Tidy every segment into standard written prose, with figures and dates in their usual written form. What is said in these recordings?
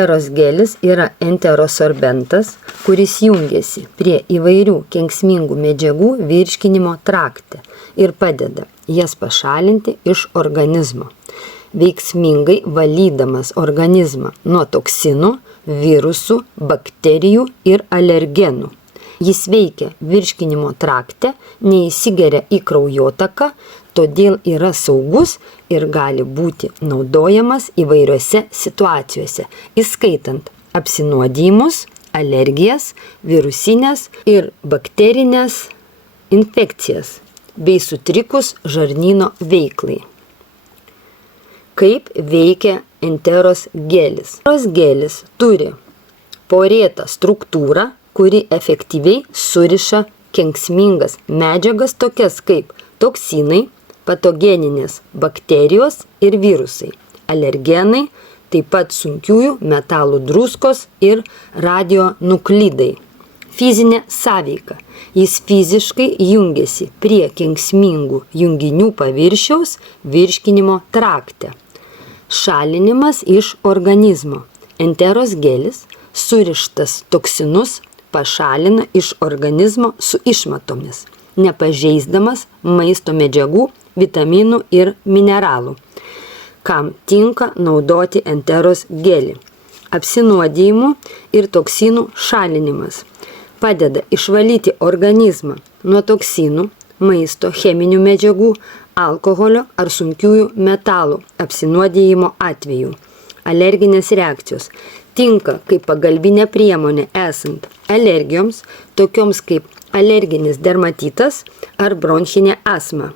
Enteros gelis yra enterosorbentas, kuris jungiasi prie įvairių kenksmingų medžiagų virškinimo trakte ir padeda jas pašalinti iš organizmo, veiksmingai valydamas organizmą nuo toksinų, virusų, bakterijų ir alergenų. Jis veikia virškinimo trakte, neįsigeria į kraujotaką, todėl yra saugus ir gali būti naudojamas įvairiose situacijose, įskaitant apsinuodijimus, alergijas, virusinės ir bakterinės infekcijas bei sutrikus žarnyno veiklai. Kaip veikia enteros gelis? Enteros gelis turi porėtą struktūrą, kuri efektyviai suriša kenksmingas medžiagas tokias kaip toksinai, patogeninės bakterijos ir virusai, alergenai, taip pat sunkiųjų metalų druskos ir radionuklidai. Fizinė sąveika. Jis fiziškai jungiasi prie kenksmingų junginių paviršiaus virškinimo trakte. Šalinimas iš organizmo. Enteros gelis surištas toksinus pašalina iš organizmo su išmatomis, nepažeisdamas maisto medžiagų, vitaminų ir mineralų, kam tinka naudoti enteros gelį. Apsinuodijimų ir toksinų šalinimas padeda išvalyti organizmą nuo toksinų, maisto, cheminių medžiagų, alkoholio ar sunkiųjų metalų apsinuodijimo atveju. Alerginės reakcijos tinka kaip pagalbinė priemonė esant alergijoms, tokioms kaip alerginis dermatitas ar bronchinė astma.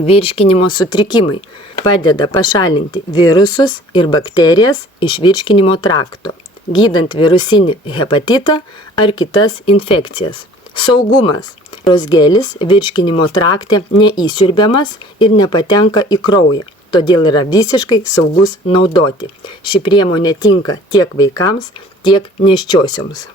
Virškinimo sutrikimai padeda pašalinti virusus ir bakterijas iš virškinimo trakto, gydant virusinį hepatitą ar kitas infekcijas. Saugumas. Enteros gelis virškinimo trakte neįsiurbiamas ir nepatenka į kraują, todėl yra visiškai saugus naudoti. Ši priemonė tinka tiek vaikams, tiek nėščiosioms.